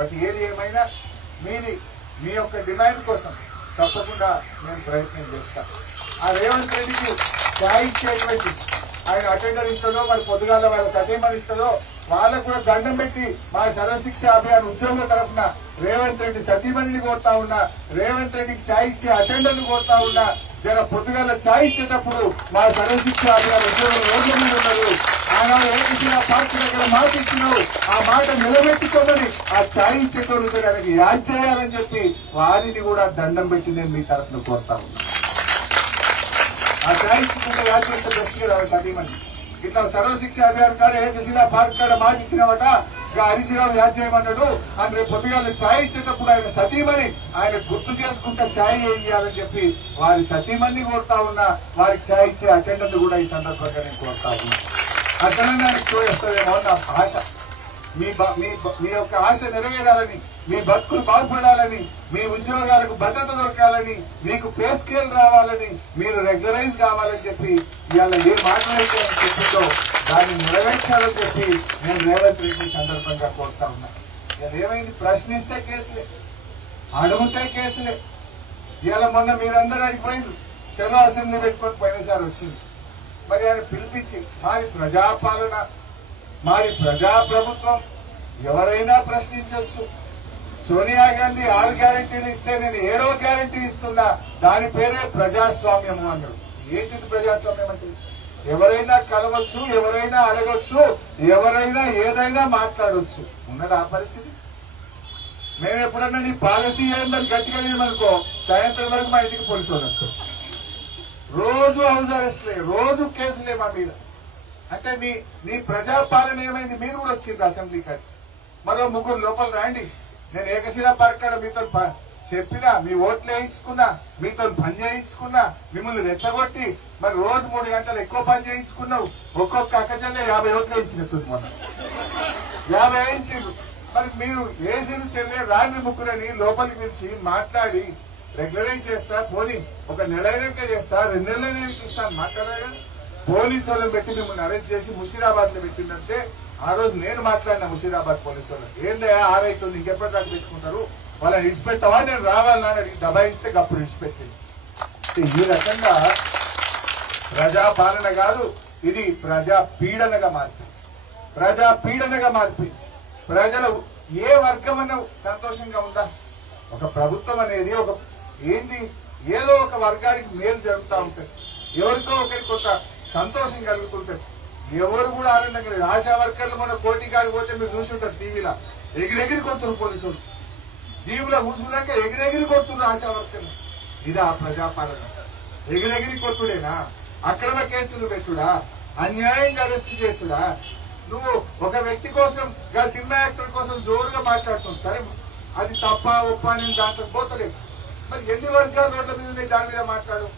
But ఏది ఏమైనా మీ యొక్క డిమాండ్ కోసం తప్పకుండా నేను ప్రయత్నం చేస్తా. ఆ రేవంత్ రెడ్డికి ఛాయ్ ఇచ్చేటువంటి ఆయన అటెండర్ ఇస్తుందో మరి పొద్దుగాల వాళ్ళ సతీమణి ఇస్తుందో వాళ్ళకు కూడా దండం పెట్టి మా సర్వశిక్ష అభియాన్ ఉద్యోగుల తరఫున రేవంత్ రెడ్డి సతీమణిని కోరుతా ఉన్నా, రేవంత్ రెడ్డికి ఛాయ్ ఇచ్చే అటెండర్ని కోరుతా ఉన్నా, జర పొద్దుగాల ఛాయ్ ఇచ్చేటప్పుడు మా సర్వశిక్ష అభియాన్ ఉద్యోగులు రోడ్ల మీద ఉన్నారు. ఆనాడు ఏకశిలా పార్టీ దగ్గర మాట ఇచ్చినావు, ఆ మాట నిలబెట్టుకోమని ఆ ఛాయ్ ఇచ్చేటోళ్ళు ఆయనకి యాద్ చేయాలని చెప్పి వారిని కూడా దండం పెట్టి నేను మీ తరఫున కోరుతా ఉన్నా. ఆ ఛాయ్ ఇచ్చుకుంటే యాద్ చేస్తే బెస్ట్ కదా సతీమణి. ఇట్లా సర్వశిక్ష అభియాన్ కాడ ఏకశిలా పార్క్ కాడ మాట ఇచ్చినావట, ఇక హరీశ్రావు యాద్ చేయమన్నాడు అని రేపు పొద్దుగాల ఛాయ్ ఇచ్చేటప్పుడు ఆయన సతీమణి ఆయన గుర్తు చేసుకుంటే ఛాయ్ వేయాలని చెప్పి వారి సతీమణి కోరుతా ఉన్నా, వారికి ఛాయ్ ఇచ్చే అటెండర్ కూడా ఈ సందర్భంగా నేను కోరుతా ఉన్నా. అతనన్నా ఆయనకు చూస్తారేమో నా ఆశ. మీ యొక్క ఆశ నెరవేరాలని, మీ బతుకులు బాగుపడాలని, మీ ఉద్యోగాలకు భద్రత దొరకాలని, మీకు పే స్కేల్ రావాలని, మీరు రెగ్యులరైజ్ కావాలని చెప్పి ఇవాళ ఏ మాటలైతే ఆయన చెప్పిందో దాన్ని నెరవేర్చాలని చెప్పి నేను రేవంత్ రెడ్డి సందర్భంగా కోరుతా ఉన్నా. ఇవాళ ఏమైంది? ప్రశ్నిస్తే కేసులే, అడుగుతే కేసులే. ఇవాళ మొన్న మీరందరూ అడిగిపోయింది చలో అసెంబ్లీ పెట్టుకొని పోయినసారి వచ్చింది. మరి ఆయన పిలిపించి మాది ప్రజాపాలన, మాది ప్రజాప్రభుత్వం, ఎవరైనా ప్రశ్నించవచ్చు. సోనియా గాంధీ 6 గ్యారెంటీలు ఇస్తే నేను 7వ గ్యారెంటీ ఇస్తున్నా, దాని పేరే ప్రజాస్వామ్యము అన్నాడు. ఏంటిది ప్రజాస్వామ్యం అంటే? ఎవరైనా కలవచ్చు, ఎవరైనా అడగొచ్చు, ఎవరైనా ఏదైనా మాట్లాడవచ్చు. ఉన్నది ఆ పరిస్థితి? మేము ఎప్పుడన్నా నీ పాలసీ ఏందని గట్టిగా లేమనుకో, సాయంత్రం వరకు మా ఇంటికి పోలీసు వాళ్ళు వస్తారు. రోజు హౌస్ అరెస్ట్లే, రోజు కేసులే మా మీద. అంటే నీ ప్రజాపాలన ఏమైంది? మీరు కూడా వచ్చింది అసెంబ్లీ కాడి, మరో 3 లోపల రాండి. నేను ఏకశిలా పార్క్ కాడ మీతో చెప్పినా, మీ ఓట్లు వేయించుకున్నా, మీతో పని చేయించుకున్నా, మిమ్మల్ని రెచ్చగొట్టి మరి రోజు 3 గంటలు ఎక్కువ పని చేయించుకున్నావు. ఒక్కొక్క అక్కచెల్లె 50 ఓట్లు వేయించినట్టుంది. మొన్న 50 వేయించిండ్రు. మరి మీరు వేసిన చెల్లె రాని ముగ్గురని లోపలికి పిలిచి మాట్లాడి రెగ్యులరైజ్ చేస్తా, పోనీ 1 నెల అయినాక చేస్తా, 2 నెలలైనా ఇస్తాను మాట్లాడాలి. పోలీసు వాళ్ళని పెట్టి మిమ్మల్ని అరెస్ట్ చేసి ముషీరాబాద్ లో పెట్టిందంటే ఆ రోజు నేను మాట్లాడిన ముషీరాబాద్ పోలీసు వాళ్ళకి, ఏందయ్యా 6 అవుతుంది ఇంకెప్పటిదాకా పెట్టుకుంటారు, వాళ్ళని విడిచిపెట్టావా, నేను రావాలని అడిగి దబాయిస్తే అప్పుడు విడిచిపెట్టింది. ఈ రకంగా ప్రజాపాలన కాదు, ఇది ప్రజా పీడనగా మారిపోయింది. ప్రజా పీడనగా మారిపోయింది. ప్రజలు ఏ వర్గమన్న సంతోషంగా ఉందా? ఒక ప్రభుత్వం అనేది ఒక ఏంది, ఏదో ఒక వర్గానికి మేలు జరుగుతూ ఉంటుంది, ఎవరికో ఒకరికి కొంత సంతోషం కలుగుతుంటది. ఎవరు కూడా ఆనందంగా లేదు. ఆశా వర్కర్లు మన కోటి కాడికి పోతే మీరు చూసి ఉంటారు టీవీలో, ఎగిరెగిరి కొడుతున్నారు పోలీసులు, జీబులో కూర్చున్నాక ఎగిరెగిరి కొడుతున్నారు ఆశా వర్కర్లు. ఇదా ప్రజాపాలన? ఎగిరెగిరి కొట్టుడేనా? అక్రమ కేసులు పెట్టుడా? అన్యాయంగా అరెస్ట్ చేసుడా? నువ్వు ఒక వ్యక్తి కోసం, సినిమా యాక్టర్ కోసం జోరుగా మాట్లాడుతున్నావు, సరే అది తప్ప ఒప్ప నేను దాంట్లో పోతలేదు. మరి ఎన్ని వర్గాలు రోడ్ల మీద ఉన్నాయి, దాని మీద మాట్లాడు.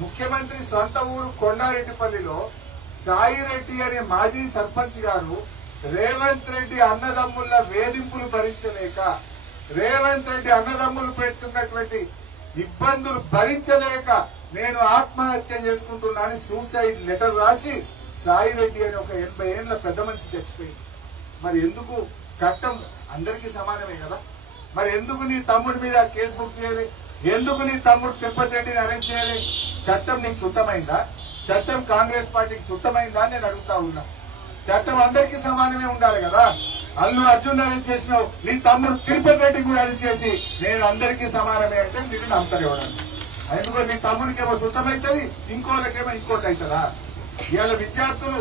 ముఖ్యమంత్రి సొంత ఊరు కొండారెడ్డిపల్లిలో సాయిరెడ్డి అనే మాజీ సర్పంచ్ గారు రేవంత్ రెడ్డి అన్నదమ్ముల వేధింపులు భరించలేక, రేవంత్ రెడ్డి అన్నదమ్ములు పెడుతున్నటువంటి ఇబ్బందులు భరించలేక నేను ఆత్మహత్య చేసుకుంటున్నానని సూసైడ్ లెటర్ రాసి సాయిరెడ్డి అని ఒక 80 ఏళ్ల పెద్ద మనిషి చచ్చిపోయింది. మరి ఎందుకు? చట్టం అందరికీ సమానమే కదా. మరి ఎందుకు నీ తమ్ముడి మీద కేసు బుక్ చేయాలి? ఎందుకు నీ తమ్ముడు తిరుపతి రెడ్డిని అరెస్ట్ చేయాలి? చట్టం నీకు చుట్టమైందా? చట్టం కాంగ్రెస్ పార్టీకి చుట్టమైందా అని నేను అడుగుతా ఉన్నా. చట్టం అందరికీ సమానమే ఉండాలి కదా. అల్లు అర్జున్ అరెస్ట్ చేసినావు, నీ తమ్ముడు తిరుపతి రెడ్డి కూడా అరెస్ట్ చేసి నేను అందరికీ సమానమే అంటే మీరు నమ్ముతారు ఎవరన్నా? ఎందుకో నీ తమ్ముడికేమో చుట్టమైతుంది, ఇంకోళ్ళకేమో ఇంకోటి అవుతుందా? ఇవాళ విద్యార్థులు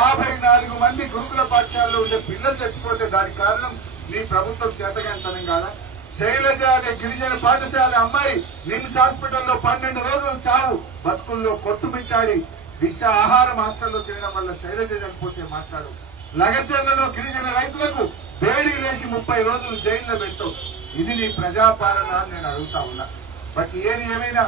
54 మంది గురుకుల పాఠశాలలో ఉండే పిల్లలు చచ్చిపోతే దానికి కారణం నీ ప్రభుత్వం చేతగాంతనం కాదా? శైలజ అనే గిరిజన పాఠశాల అమ్మాయి నిమ్స్ హాస్పిటల్లో 12 రోజులు చావు బతుకుల్లో కొట్టుమిట్టాడి విష ఆహారం హాస్టల్లో తినడం వల్ల శైలజ చనిపోతే మాట్లాడు. లగచర్లలో గిరిజన రైతులకు వేడి వేసి 30 రోజులు జైల్లో పెట్టావు. ఇది నీ ప్రజాపాలన అని నేను అడుగుతా ఉన్నా. బట్ ఏది ఏమైనా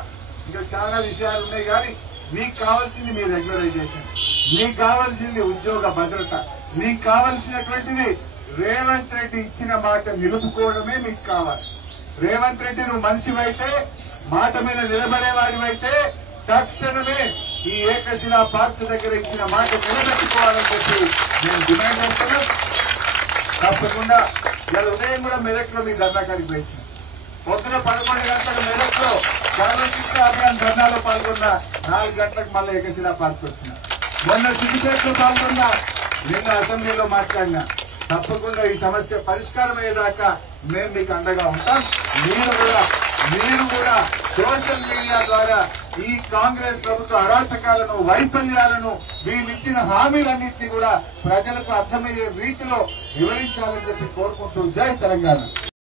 ఇంకా చాలా విషయాలు ఉన్నాయి, కానీ మీకు కావాల్సింది మీ రెగ్యులరైజేషన్, మీకు కావాల్సింది ఉద్యోగ భద్రత, మీకు కావాల్సినటువంటిది రేవంత్ రెడ్డి ఇచ్చిన మాట నిలుపుకోవడమే మీకు కావాలి. రేవంత్ రెడ్డి నువ్వు మనిషివైతే, మాట మీద నిలబడేవాడివైతే తక్షణమే ఈ ఏకశిలా పార్క్ దగ్గర ఇచ్చిన మాట నిలబెట్టుకోవాలని చెప్పి నేను డిమాండ్ చేస్తున్నాను. తప్పకుండా ఇలా ఉదయం కూడా మెదక్లో మీ ధర్నాకారికి వేసిన పొద్దున 11 గంటలకు మెదక్లో సర్వశిక్ష అభియాన్ ధర్నాలో పాల్గొన్న 4 గంటలకు మళ్ళీ ఏకశిలా పార్క్ వచ్చిన మొన్న సిద్దిపేటలో పాల్గొన్న నిన్న అసెంబ్లీలో మాట్లాడినా తప్పకుండా ఈ సమస్య పరిష్కారం అయ్యేదాకా మేము మీకు అండగా ఉంటాం. మీరు కూడా సోషల్ మీడియా ద్వారా ఈ కాంగ్రెస్ ప్రభుత్వ అరాచకాలను వైఫల్యాలను వీళ్ళిచ్చిన హామీలన్నింటినీ కూడా ప్రజలకు అర్థమయ్యే రీతిలో వివరించాలని చెప్పి కోరుకుంటూ జై తెలంగాణ.